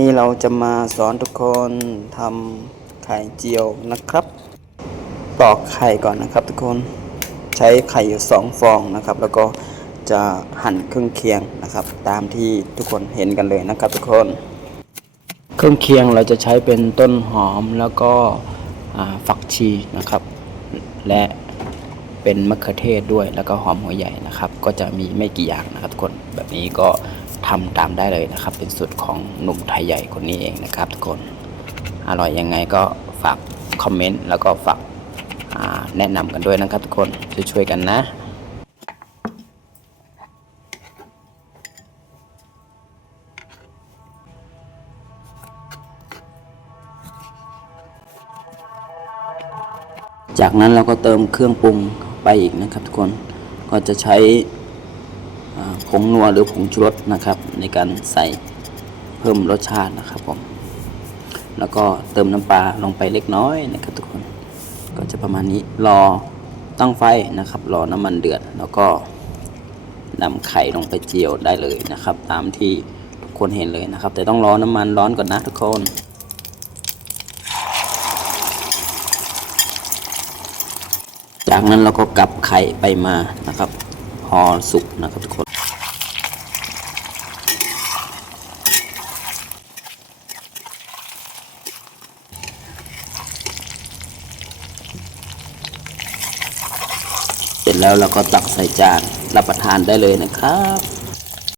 นี่เราจะมาสอนทุกคนทำไข่เจียวนะครับตอกไข่ก่อนนะครับทุกคนใช้ไข่อยู่2 ฟองนะครับแล้วก็จะหั่นเครื่องเคียงนะครับตามที่ทุกคนเห็นกันเลยนะครับทุกคนเครื่องเคียงเราจะใช้เป็นต้นหอมแล้วก็ฝักชีนะครับและเป็นมะเขือเทศด้วยแล้วก็หอมหัวใหญ่นะครับก็จะมีไม่กี่อย่างนะครับทุกคนแบบนี้ก็ทำตามได้เลยนะครับเป็นสูตรของหนุ่มไทยใหญ่คนนี้เองนะครับทุกคนอร่อยยังไงก็ฝากคอมเมนต์แล้วก็ฝากแนะนำกันด้วยนะครับทุกคนช่วยๆกันนะจากนั้นเราก็เติมเครื่องปรุงไปอีกนะครับทุกคนก็จะใช้ผงนัวหรือผงชูรสนะครับในการใส่เพิ่มรสชาตินะครับผมแล้วก็เติมน้ำปลาลงไปเล็กน้อยนะครับทุกคนก็จะประมาณนี้รอตั้งไฟนะครับรอน้ำมันเดือดแล้วก็นำไข่ลงไปเจียวได้เลยนะครับตามที่ทุกคนเห็นเลยนะครับแต่ต้องรอน้ำมันร้อนก่อนนะทุกคนจากนั้นเราก็กลับไข่ไปมานะครับพอสุกนะครับทุกคนเสร็จแล้วเราก็ตักใส่จานรับประทานได้เลยนะครับ